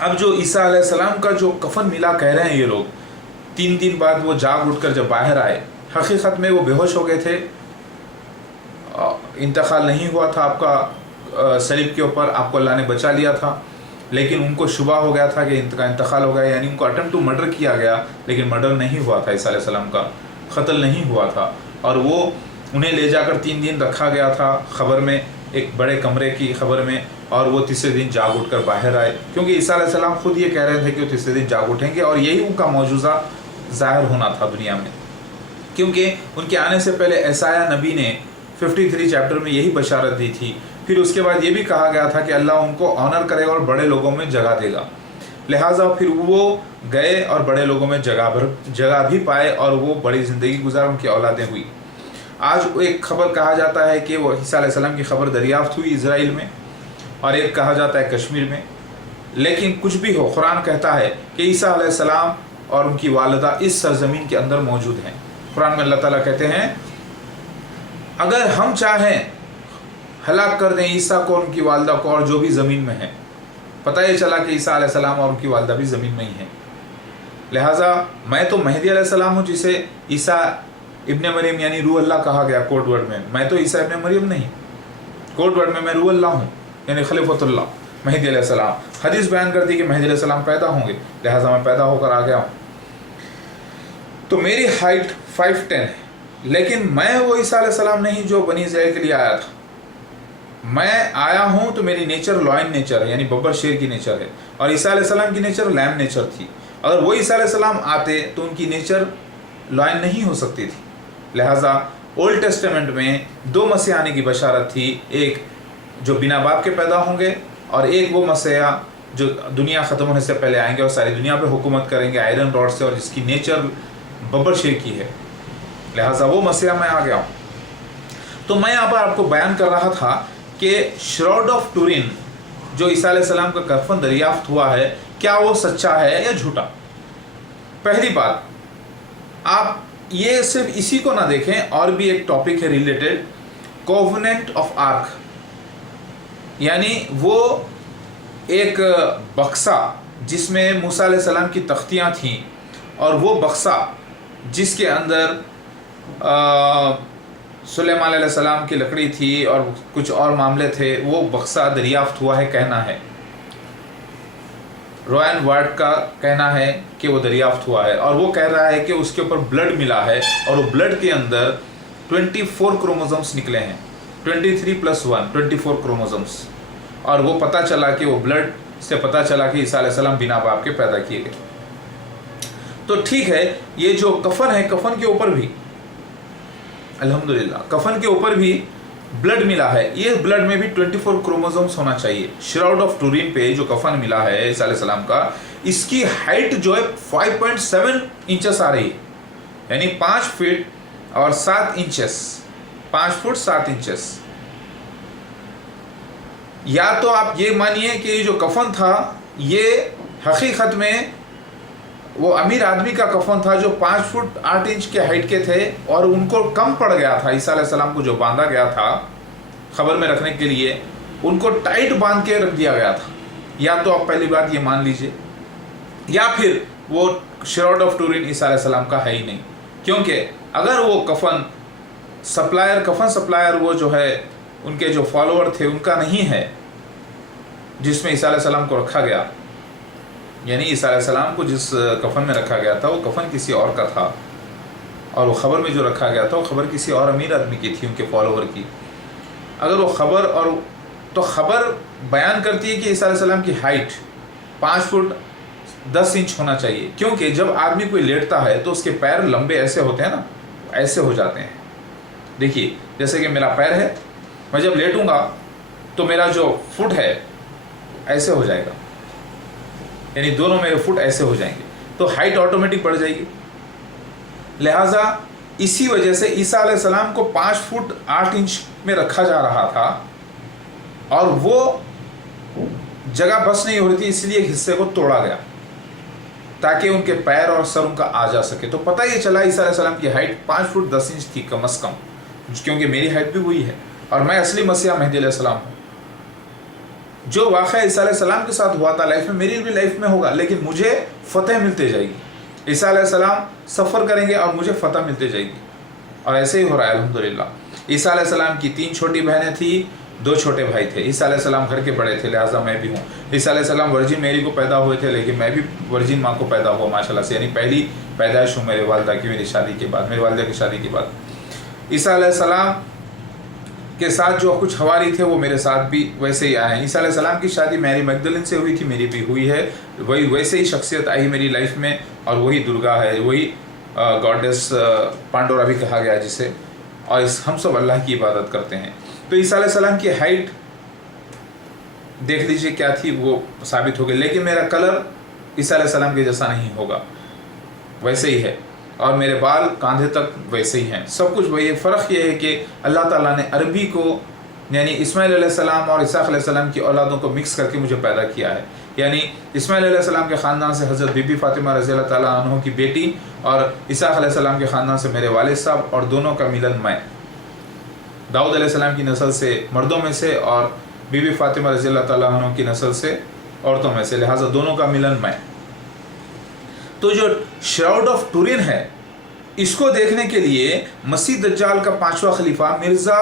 اب جو عیسیٰ علیہ السلام کا جو کفن ملا کہہ رہے ہیں یہ لوگ، 3 دن بعد وہ جاگ اٹھ کر جب باہر آئے، حقیقت میں وہ بے ہوش ہو گئے تھے، انتقال نہیں ہوا تھا آپ کا صلیب کے اوپر، آپ کو اللہ نے بچا لیا تھا، لیکن ان کو شبہ ہو گیا تھا کہ ان کا انتقال ہو گیا، یعنی ان کو اٹمپٹ ٹو مرڈر کیا گیا، لیکن مرڈر نہیں ہوا تھا، عیسیٰ علیہ السلام کا قتل نہیں ہوا تھا، اور وہ انہیں لے جا کر 3 دن رکھا گیا تھا خبر میں، ایک بڑے کمرے کی خبر میں، اور وہ تیسرے دن جاگ اٹھ کر باہر آئے، کیونکہ عیسیٰ علیہ السلام خود یہ کہہ رہے تھے کہ وہ تیسرے دن جاگ اٹھیں گے، اور یہی ان کا معجزہ ظاہر ہونا تھا دنیا میں، کیونکہ ان کے آنے سے پہلے عیسائیہ نبی نے 53 چیپٹر میں یہی بشارت دی تھی۔ پھر اس کے بعد یہ بھی کہا گیا تھا کہ اللہ ان کو آنر کرے گا اور بڑے لوگوں میں جگہ دے گا، لہٰذا پھر وہ گئے اور بڑے لوگوں میں جگہ بھی پائے، اور وہ بڑی زندگی گزار، ان کی اولادیں ہوئی۔ آج ایک خبر کہا جاتا ہے کہ وہ عیسیٰ علیہ السلام کی خبر دریافت ہوئی اسرائیل میں، اور ایک کہا جاتا ہے کشمیر میں، لیکن کچھ بھی ہو، قرآن کہتا ہے کہ عیسیٰ علیہ السلام اور ان کی والدہ اس سرزمین کے اندر موجود ہیں۔ قرآن میں اللہ تعالیٰ کہتے ہیں اگر ہم چاہیں ہلاک کر دیں عیسیٰ کو اور ان کی والدہ کو اور جو بھی زمین میں ہے۔ پتہ یہ چلا کہ عیسیٰ علیہ السلام اور ان کی والدہ بھی زمین میں ہی ہیں، لہٰذا میں تو مہدی علیہ السلام ہوں، جسے عیسیٰ ابن مریم یعنی روح اللہ کہا گیا کوڈ ورڈ میں تو عیسیٰ ابن مریم نہیں، کوڈ ورڈ میں روح اللہ ہوں، یعنی خلیفۃ اللہ مہدی علیہ السلام۔ حدیث بیان کرتی کہ مہدی علیہ السلام پیدا ہوں گے، لہٰذا میں پیدا ہو کر آ گیا ہوں۔ تو میری ہائٹ 5'10" ہے، لیکن میں وہ عیسیٰ علیہ السلام نہیں جو بنی اسرائیل کے لیے آیا تھا۔ میں آیا ہوں تو میری نیچر لائن نیچر ہے، یعنی ببر شیر کی نیچر ہے، اور عیسیٰ علیہ السلام کی نیچر لیم نیچر تھی۔ اگر وہ عیسیٰ علیہ السلام آتے تو ان کی نیچر لائن نہیں ہو سکتی تھی، لہٰذا اولڈ ٹیسٹمنٹ میں 2 مسیح آنے کی بشارت تھی، ایک جو بنا باپ کے پیدا ہوں گے، اور ایک وہ مسیح جو دنیا ختم ہونے سے پہلے آئیں گے اور ساری دنیا پہ حکومت کریں گے آئرن راڈ سے، اور جس کی نیچر ببر شیر کی ہے، لہٰذا وہ مسیح میں آ گیا ہوں۔ تو میں یہاں پر آپ کو بیان کر رہا تھا کہ شراؤڈ آف ٹورین جو عیسیٰ علیہ السلام کا کفن دریافت ہوا ہے، کیا وہ سچا ہے یا جھوٹا؟ پہلی بات، آپ یہ صرف اسی کو نہ دیکھیں، اور بھی ایک ٹاپک ہے ریلیٹڈ، کووننٹ آف آرک، یعنی وہ ایک بکسا جس میں موسیٰ علیہ السلام کی تختیاں تھیں، اور وہ بکسا جس کے اندر سلیمان علیہ السلام کی لکڑی تھی اور کچھ اور معاملے تھے، وہ بکسا دریافت ہوا ہے، کہنا ہے روین وارڈ کا کہنا ہے کہ وہ دریافت ہوا ہے، اور وہ کہہ رہا ہے کہ اس کے اوپر بلڈ ملا ہے، اور وہ بلڈ کے اندر 24 کروموزومس نکلے ہیں، 23+1 24 کروموزومس، اور وہ پتہ چلا کہ وہ بلڈ سے پتہ چلا کہ عیسیٰ علیہ السلام بنا باپ کے پیدا کیے گئے۔ تو ٹھیک ہے، یہ جو کفن ہے، کفن کے اوپر بھی الحمدللہ کفن کے اوپر بھی بلڈ ملا ہے، یہ بلڈ میں بھی 24 کروموزومس ہونا چاہیے۔ شراؤڈ آف ٹورین پہ جو کفن ملا ہے عیسیٰ علیہ السلام کا، اس کی ہائٹ جو ہے 5.7 انچز آ رہی ہے، یعنی 5 فٹ اور 7 انچز، 5 فٹ 7 انچز۔ یا تو آپ یہ مانیے کہ یہ جو کفن تھا یہ حقیقت میں وہ امیر آدمی کا کفن تھا جو 5 فٹ 8 انچ کے ہائٹ کے تھے، اور ان کو کم پڑ گیا تھا عیسیٰ علیہ السلام کو جو باندھا گیا تھا خبر میں رکھنے کے لیے، ان کو ٹائٹ باندھ کے رکھ دیا گیا تھا۔ یا تو آپ پہلی بات یہ مان لیجئے، یا پھر وہ شراؤڈ آف ٹورین عیسیٰ علیہ السلام کا ہے ہی نہیں، کیونکہ اگر وہ کفن سپلائر وہ جو ہے ان کے جو فالوور تھے ان کا نہیں ہے جس میں عیسیٰ علیہ السلام کو رکھا گیا، یعنی عیسیٰ علیہ السلام کو جس کفن میں رکھا گیا تھا وہ کفن کسی اور کا تھا، اور وہ خبر میں جو رکھا گیا تھا وہ خبر کسی اور امیر آدمی کی تھی، ان کے فالوور کی۔ اگر وہ خبر تو خبر بیان کرتی ہے کہ عیسیٰ علیہ السلام کی ہائٹ 5 فٹ 10 انچ ہونا چاہیے، کیونکہ جب آدمی کوئی لیٹتا ہے تو اس کے پیر لمبے ایسے ہوتے ہیں نا، ایسے ہو جاتے ہیں۔ دیکھیے جیسے کہ میرا پیر ہے، میں جب لیٹوں گا تو میرا جو فٹ ہے ایسے ہو جائے گا، یعنی دونوں میرے فٹ ایسے ہو جائیں گے، تو ہائٹ آٹومیٹک بڑھ جائے گی۔ لہٰذا اسی وجہ سے عیسیٰ علیہ السلام کو 5 فٹ 8 انچ میں رکھا جا رہا تھا، اور وہ جگہ بس نہیں ہو رہی تھی، اس لیے ایک حصے کو توڑا گیا تاکہ ان کے پیر اور سر ان کا آ جا سکے۔ تو پتہ یہ چلا عیسیٰ علیہ السلام کی ہائٹ 5 فٹ 10 انچ تھی کم از کم، کیونکہ میری ہائٹ بھی وہی ہے، اور میں اصلی مسیح مہدی علیہ السلام ہوں۔ جو واقعہ عیسیٰ علیہ السلام کے ساتھ ہوا تھا لائف میں، میری بھی لائف میں ہوگا، لیکن مجھے فتح ملتے جائے گی۔ عیسیٰ علیہ السلام سفر کریں گے اور مجھے فتح ملتے جائے گی، اور ایسے ہی ہو رہا ہے الحمدللہ۔ عیسیٰ علیہ السلام کی 3 چھوٹی بہنیں تھیں، 2 چھوٹے بھائی تھے۔ عیسیٰ علیہ السلام گھر کے بڑے تھے، لہٰذا میں بھی ہوں۔ عیسیٰ علیہ السلام ورجن میری کو پیدا ہوئے تھے، لیکن میں بھی ورجن ماں کو پیدا ہوا ماشاء اللہ سے، یعنی پہلی پیدائش ہوں میرے والدہ کی، میری شادی کے بعد، میری والدہ کی شادی کے بعد۔ عیسیٰ علیہ السلام کے ساتھ جو کچھ حواری تھے وہ میرے ساتھ بھی ویسے ہی آئے ہیں۔ عیسیٰ علیہ السلام کی شادی میری مگدلین سے ہوئی تھی، میری بھی ہوئی ہے، وہی ویسے ہی شخصیت آئی میری لائف میں، اور وہی درگا ہے، وہی گاڈیس پانڈورا بھی کہا گیا جسے، اور ہم سب اللہ کی عبادت کرتے ہیں۔ تو عیسیٰ علیہ السلام کی ہائٹ دیکھ لیجئے کیا تھی، وہ ثابت ہو گئی، لیکن میرا کلر عیسیٰ علیہ السلام کے جیسا نہیں ہوگا، ویسے ہی ہے، اور میرے بال کاندھے تک ویسے ہی ہیں، سب کچھ وہی ہے۔ فرق یہ ہے کہ اللہ تعالیٰ نے عربی کو، یعنی اسماعیل علیہ السلام اور اسحاق علیہ السلام کی اولادوں کو مکس کر کے مجھے پیدا کیا ہے، یعنی اسماعیل علیہ السلام کے خاندان سے حضرت بی بی فاطمہ رضی اللہ تعالیٰ عنہ کی بیٹی، اور اسحاق علیہ السلام کے خاندان سے میرے والد صاحب، اور دونوں کا ملن میں، داؤد علیہ السلام کی نسل سے مردوں میں سے، اور بی بی فاطمہ رضی اللہ تعالیٰ عنہ کی نسل سے عورتوں میں سے، لہٰذا دونوں کا ملن میں۔ تو جو شراؤڈ آف ٹورین ہے، اس کو دیکھنے کے لیے مسیح دجال کا 5واں خلیفہ مرزا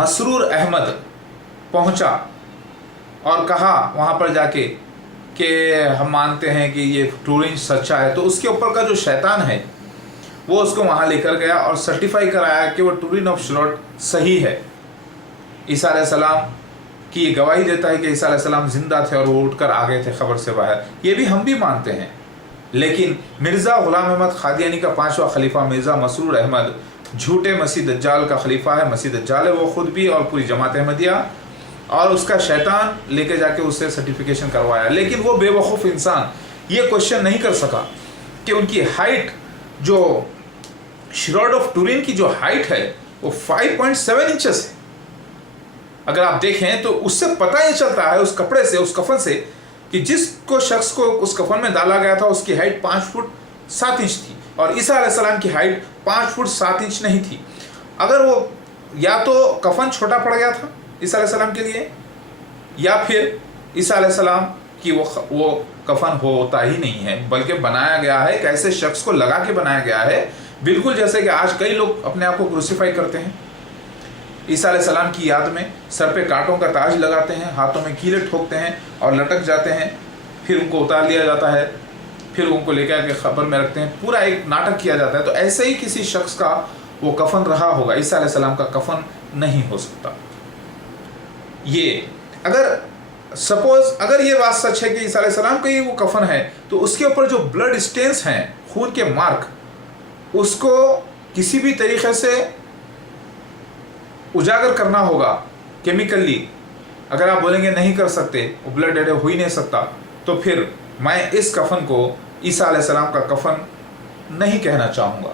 مسرور احمد پہنچا اور کہا وہاں پر جا کے کہ ہم مانتے ہیں کہ یہ ٹورین سچا ہے۔ تو اس کے اوپر کا جو شیطان ہے وہ اس کو وہاں لے کر گیا اور سرٹیفائی کرایا کہ وہ ٹورین آف شراؤڈ صحیح ہے۔ عیسیٰ علیہ السلام کی یہ گواہی دیتا ہے کہ عیسیٰ علیہ السلام زندہ تھے اور وہ اٹھ کر آ گئے تھے خبر سے باہر، یہ بھی ہم بھی مانتے ہیں۔ لیکن مرزا غلام احمد قادیانی کا 5واں خلیفہ مرزا مسرور احمد جھوٹے مسیح دجال کا خلیفہ ہے، مسیح دجال ہے وہ خود بھی اور پوری جماعت احمدیہ، اور اس کا شیطان لے کے جا کے اس سے سرٹیفیکیشن کروایا۔ لیکن وہ بے وقوف انسان یہ کوشچن نہیں کر سکا کہ ان کی ہائٹ، جو شراؤڈ آف ٹورین کی جو ہائٹ ہے وہ 5.7 انچز ہے۔ اگر آپ دیکھیں تو اس سے پتہ ہی چلتا ہے، اس کپڑے سے، اس کفن سے، کہ جس کو شخص کو اس کفن میں ڈالا گیا تھا اس کی ہائٹ 5 فٹ 7 انچ تھی، اور عیسیٰ علیہ السلام کی ہائٹ 5 فٹ 7 انچ نہیں تھی۔ اگر وہ یا تو کفن چھوٹا پڑ گیا تھا عیسیٰ علیہ السلام کے لیے، یا پھر عیسیٰ علیہ السلام کی وہ کفن ہوتا ہی نہیں ہے، بلکہ بنایا گیا ہے، ایک ایسے شخص کو لگا کے بنایا گیا ہے، بالکل جیسے کہ آج کئی لوگ اپنے آپ کو کروسیفائی کرتے ہیں، عیسیٰ علیہ السلام کی یاد میں سر پہ کانٹوں کا تاج لگاتے ہیں، ہاتھوں میں کیلے ٹھوکتے ہیں اور لٹک جاتے ہیں، پھر ان کو اتار لیا جاتا ہے، پھر ان کو لے کے آ کے خبر میں رکھتے ہیں، پورا ایک ناٹک کیا جاتا ہے۔ تو ایسے ہی کسی شخص کا وہ کفن رہا ہوگا، عیسیٰ علیہ السلام کا کفن نہیں ہو سکتا۔ یہ اگر سپوز اگر یہ بات سچ ہے کہ عیسیٰ علیہ السلام کا ہی وہ کفن ہے، تو اس کے اوپر جو بلڈ اسٹینس ہیں، خون کے مارک، اس کو کسی بھی طریقے سے اجاگر کرنا ہوگا کیمیکلی۔ اگر آپ بولیں گے نہیں کر سکتے، وہ بلڈ ڈیڈ ہو ہی نہیں سکتا، تو پھر میں اس کفن کو عیسیٰ علیہ السلام کا کفن نہیں کہنا چاہوں گا۔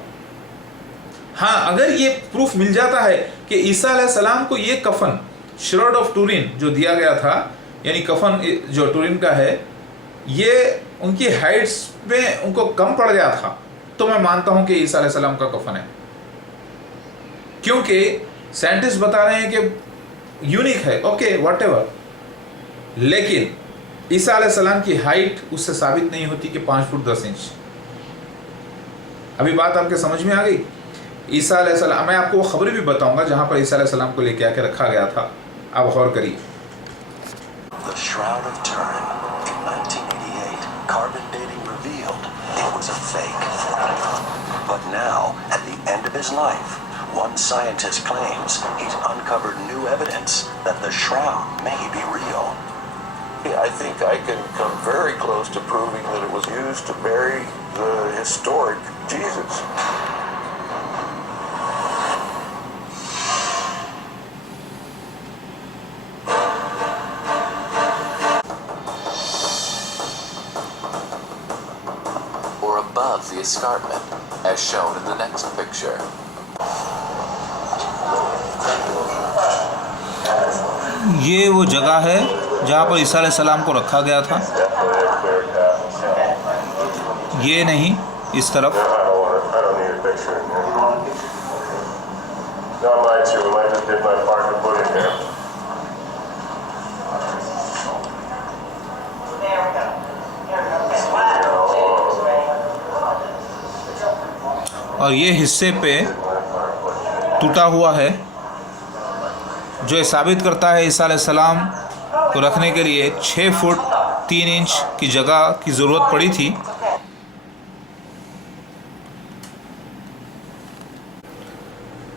ہاں، اگر یہ پروف مل جاتا ہے کہ عیسیٰ علیہ السلام کو یہ کفن شراؤڈ آف ٹورین جو دیا گیا تھا، یعنی کفن جو ٹورین کا ہے، یہ ان کی ہائٹس میں ان کو کم پڑ گیا تھا، تو میں مانتا ہوں کہ عیسیٰ علیہ السلام کا کفن ہے، کیونکہ سائنٹسٹ بتا رہے ہیں کہ یونیک ہے، اوکے واٹ ایور، لیکن عیسیٰ علیہ السلام کی ہائٹ اس سے ثابت نہیں ہوتی کہ 5 فٹ 10 انچ۔ ابھی بات آپ کے سمجھ میں آ گئی؟ عیسیٰ علیہ السلام، میں آپ کو وہ خبریں بھی بتاؤں گا جہاں پر عیسیٰ علیہ السلام کو لے کے آ کے رکھا گیا تھا، آپ غور کریے۔ The Shroud of Turin. In 1988, carbon dating revealed it was a fake. But now, at the end of his life, one scientist claims he's uncovered new evidence that the shroud may be real. I think I can come very close to proving that it was used to bury the historic Jesus. Or above the escarpment, as shown in the next picture. یہ وہ جگہ ہے جہاں پر عیسیٰ علیہ السلام کو رکھا گیا تھا، یہ نہیں، اس طرف۔ اور یہ حصے پہ ٹوٹا ہوا ہے، جو یہ ثابت کرتا ہے عیسیٰ علیہ السلام کو رکھنے کے لیے 6 فٹ 3 انچ کی جگہ کی ضرورت پڑی تھی۔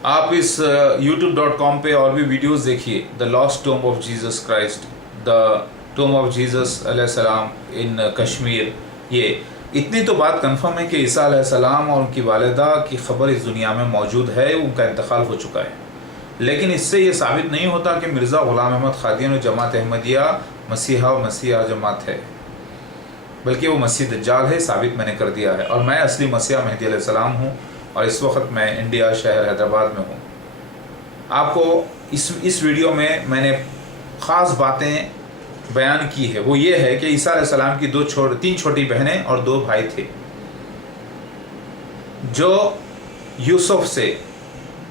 آپ اس youtube.com پہ اور بھی ویڈیوز دیکھیے، the last Tom of Jesus Christ, the Tom of Jesus علیہ السلام ان کشمیر۔ یہ اتنی تو بات کنفرم ہے کہ عیسیٰ علیہ السلام اور ان کی والدہ کی خبر اس دنیا میں موجود ہے، ان کا انتقال ہو چکا ہے، لیکن اس سے یہ ثابت نہیں ہوتا کہ مرزا غلام احمد قادیانی و جماعت احمدیہ مسیحا و مسیحا جماعت ہے، بلکہ وہ مسیح دجال ہے، ثابت میں نے کر دیا ہے، اور میں اصلی مسیحا مہدی علیہ السلام ہوں، اور اس وقت میں انڈیا شہر حیدرآباد میں ہوں۔ آپ کو اس ویڈیو میں نے خاص باتیں بیان کی ہے، وہ یہ ہے کہ عیسیٰ علیہ السلام کی 3 چھوٹی بہنیں اور 2 بھائی تھے، جو یوسف سے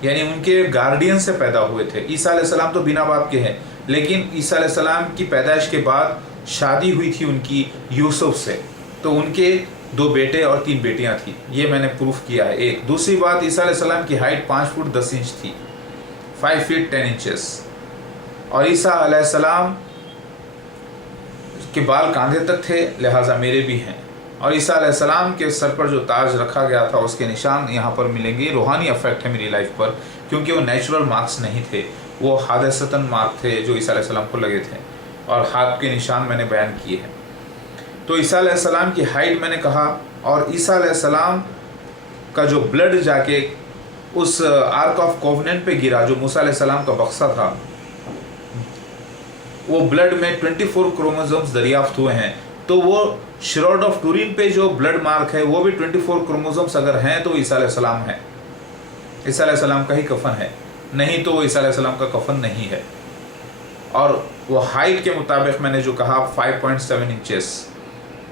یعنی ان کے گارڈین سے پیدا ہوئے تھے۔ عیسیٰ علیہ السلام تو بنا باپ کے ہیں، لیکن عیسیٰ علیہ السلام کی پیدائش کے بعد شادی ہوئی تھی ان کی یوسف سے، تو ان کے 2 بیٹے اور 3 بیٹیاں تھیں، یہ میں نے پروف کیا ہے۔ ایک دوسری بات، عیسیٰ علیہ السلام کی ہائٹ 5 فٹ 10 انچ تھی، 5 فٹ 10 انچز، اور عیسیٰ علیہ السلام کے بال کاندھے تک تھے، لہٰذا میرے بھی ہیں، اور عیسیٰ علیہ السلام کے سر پر جو تاج رکھا گیا تھا اس کے نشان یہاں پر ملیں گے۔ روحانی افیکٹ ہے میری لائف پر، کیونکہ وہ نیچرل مارکس نہیں تھے، وہ حادثتاً مارک تھے جو عیسیٰ علیہ السلام کو لگے تھے، اور ہاتھ کے نشان میں نے بیان کیے ہیں۔ تو عیسیٰ علیہ السلام کی ہائٹ میں نے کہا، اور عیسیٰ علیہ السلام کا جو بلڈ جا کے اس آرک آف کووننٹ پہ گرا، جو موسیٰ علیہ السلام کا بکسہ تھا، وہ بلڈ میں 24 کروموزومز دریافت ہوئے ہیں، تو وہ شراڈ آف ٹورین پہ جو بلڈ مارک ہے وہ بھی 24 کروموزومز اگر ہیں تو عیسیٰ علیہ السلام ہے، عیسیٰ علیہ السلام کا ہی کفن ہے، نہیں تو وہ عیسیٰ علیہ السلام کا کفن نہیں ہے۔ اور وہ ہائٹ کے مطابق میں نے جو کہا 5.7 انچز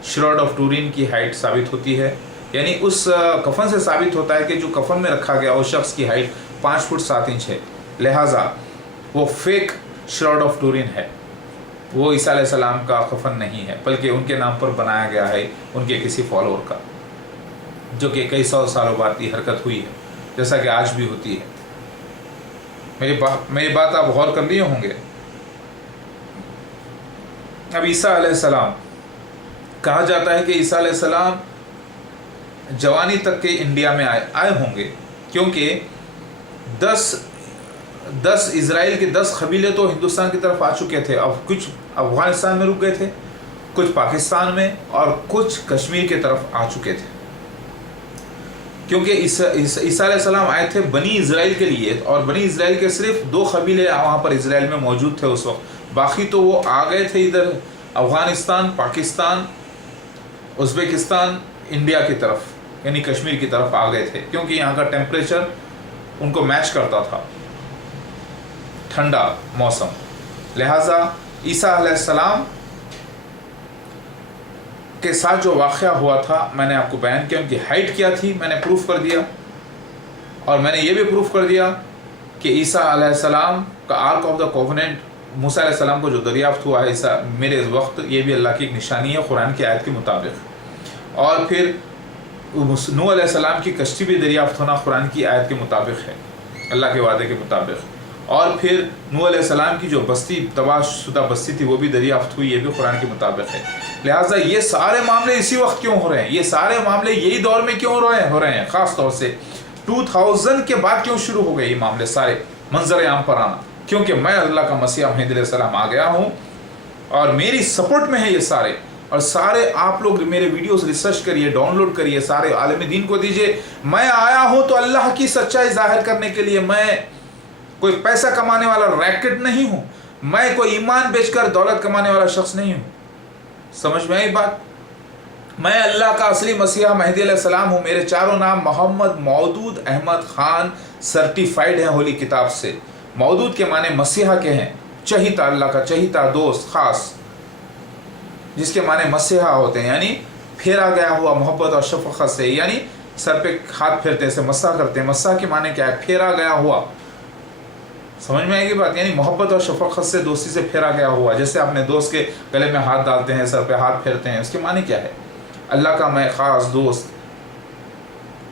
شراڈ آف ٹورین کی ہائٹ ثابت ہوتی ہے، یعنی اس کفن سے ثابت ہوتا ہے کہ جو کفن میں رکھا گیا اس شخص کی ہائٹ 5 فٹ 7 انچ ہے، لہٰذا وہ فیک شراڈ آف ٹورین ہے، وہ عیسیٰ علیہ السلام کا کفن نہیں ہے، بلکہ ان کے نام پر بنایا گیا ہے ان کے کسی فالوور کا، جو کہ کئی 100 سالوں بعد یہ حرکت ہوئی ہے، جیسا کہ آج بھی ہوتی ہے۔ میری بات آپ غور کر لیے ہوں گے۔ اب عیسیٰ علیہ السلام کہا جاتا ہے کہ عیسیٰ علیہ السلام جوانی تک کے انڈیا میں آئے ہوں گے، کیونکہ 10 اسرائیل کے 10 قبیلے تو ہندوستان کی طرف آ چکے تھے، اب کچھ افغانستان میں رک گئے تھے، کچھ پاکستان میں، اور کچھ کشمیر کی طرف آ چکے تھے، کیونکہ عیسیٰ علیہ السلام آئے تھے بنی اسرائیل کے لیے، اور بنی اسرائیل کے صرف 2 قبیلے وہاں پر اسرائیل میں موجود تھے اس وقت، باقی تو وہ آ گئے تھے ادھر افغانستان، پاکستان، ازبکستان، انڈیا کی طرف، یعنی کشمیر کی طرف آ گئے تھے، کیونکہ یہاں کا ٹیمپریچر ان کو میچ کرتا تھا، ٹھنڈا موسم، لہٰذا عیسیٰ علیہ السلام کے ساتھ جو واقعہ ہوا تھا میں نے آپ کو بیان کیا، ان کی ہائٹ کیا تھی میں نے پروف کر دیا، اور میں نے یہ بھی پروف کر دیا کہ عیسیٰ علیہ السلام کا آرک آف دا کووننٹ موسیٰ علیہ السلام کو جو دریافت ہوا ہے میرے اس وقت، یہ بھی اللہ کی ایک نشانی ہے قرآن کی آیت کے مطابق، اور پھر نوح علیہ السلام کی کشتی بھی دریافت ہونا قرآن کی آیت کے مطابق ہے، اللہ کے وعدے کے مطابق، اور پھر نوح علیہ السلام کی جو بستی تباہ شدہ بستی تھی وہ بھی دریافت ہوئی، یہ بھی قرآن کے مطابق ہے۔ لہٰذا یہ سارے معاملے اسی وقت کیوں ہو رہے ہیں، یہ سارے معاملے یہی دور میں کیوں ہو رہے ہیں، خاص طور سے 2000 کے بعد کیوں شروع ہو گئے یہ معاملے سارے منظر عام پر آنا، کیونکہ میں اللہ کا مسیح مہدی علیہ السلام آ گیا ہوں، اور میری سپورٹ میں ہے یہ سارے، اور سارے آپ لوگ میرے ویڈیوز ریسرچ کریے، ڈاؤن لوڈ کریے، سارے عالم دین کو دیجئے۔ میں آیا ہوں تو اللہ کی سچائی ظاہر کرنے کے لیے، میں کوئی پیسہ کمانے والا ریکٹ نہیں ہوں، میں کوئی ایمان بیچ کر دولت کمانے والا شخص نہیں ہوں، سمجھ میں آئی بات؟ میں اللہ کا اصلی مسیح مہدی علیہ السلام ہوں، میرے چاروں نام محمد مودود احمد خان سرٹیفائیڈ ہیں ہولی کتاب سے۔ مودود کے معنی مسیحا کے ہیں، چہیتا، اللہ کا چہیتا دوست خاص، جس کے معنی مسیحا ہوتے ہیں، یعنی پھیرا گیا ہوا محبت اور شفقت سے، یعنی سر پہ ہاتھ پھیرتے سے مسح کرتے ہیں، مسح کے معنی کیا ہے؟ پھیرا گیا ہوا، سمجھ میں آئے گی بات؟ یعنی محبت اور شفقت سے، دوستی سے پھیرا گیا ہوا، جیسے اپنے دوست کے گلے میں ہاتھ ڈالتے ہیں، سر پہ ہاتھ پھیرتے ہیں، اس کے معنی کیا ہے؟ اللہ کا میں خاص دوست،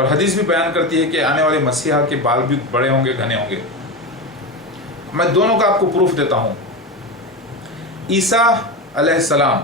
اور حدیث بھی بیان کرتی ہے کہ آنے والے مسیحا کے بال بھی بڑے ہوں گے، گھنے ہوں گے۔ میں دونوں کا آپ کو پروف دیتا ہوں۔ عیسیٰ علیہ السلام